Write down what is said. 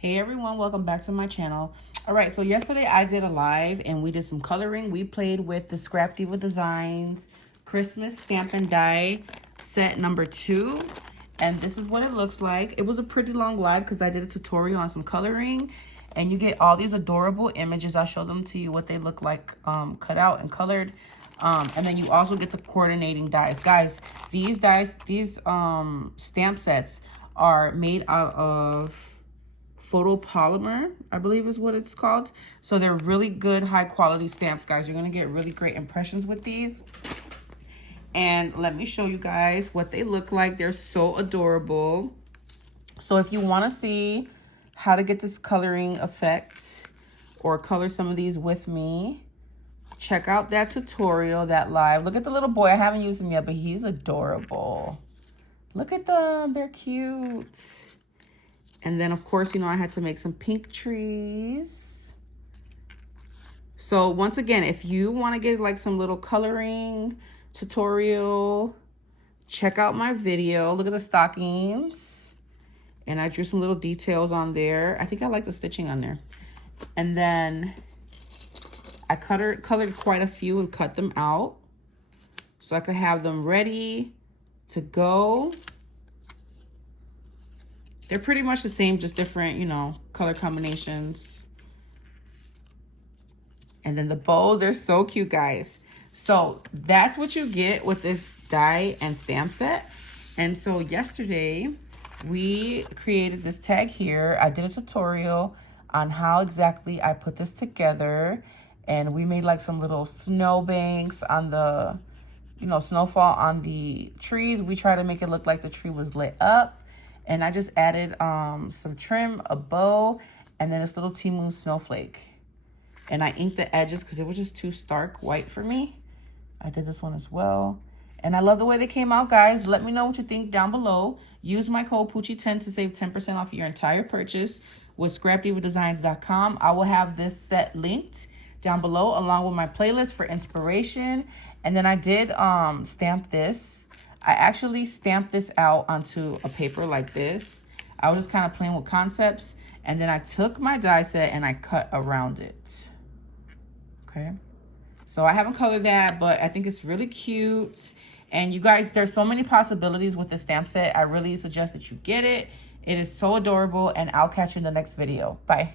Hey everyone, welcome back to my channel. All right, so yesterday I did a live and we did some coloring. We played with the Scrap Diva Designs Christmas Stamp and Die set number 2. And this is what it looks like. It was a pretty long live because I did a tutorial on some coloring. And you get all these adorable images. I'll show them to you what they look like cut out and colored. And then you also get the coordinating dies. Guys, these dies, these stamp sets are made out of photopolymer, I believe is what it's called. So they're really good, high quality stamps, guys. You're gonna get really great impressions with these. And let me show you guys what they look like. They're so adorable. So if you wanna see how to get this coloring effect or color some of these with me, check out that tutorial, that live. Look at the little boy. I haven't used him yet, but he's adorable. Look at them, they're cute. And then, of course, you know, I had to make some pink trees. So once again, if you want to get like some little coloring tutorial, check out my video. Look at the stockings. And I drew some little details on there. I think I like the stitching on there. And then I colored quite a few and cut them out so I could have them ready to go. They're pretty much the same, just different, you know, color combinations. And then the bows, they're so cute, guys. So that's what you get with this die and stamp set. And so yesterday, we created this tag here. I did a tutorial on how exactly I put this together. And we made like some little snow banks on the, you know, snowfall on the trees. We try to make it look like the tree was lit up. And I just added some trim, a bow, and then this little Timu snowflake. And I inked the edges because it was just too stark white for me. I did this one as well. And I love the way they came out, guys. Let me know what you think down below. Use my code Poochie10 to save 10% off your entire purchase with scrapdivadesigns.com. I will have this set linked down below along with my playlist for inspiration. And then I did stamp this. I actually stamped this out onto a paper like this. I was just kind of playing with concepts. And then I took my die set and I cut around it. Okay. So I haven't colored that, but I think it's really cute. And you guys, there's so many possibilities with this stamp set. I really suggest that you get it. It is so adorable, and I'll catch you in the next video. Bye.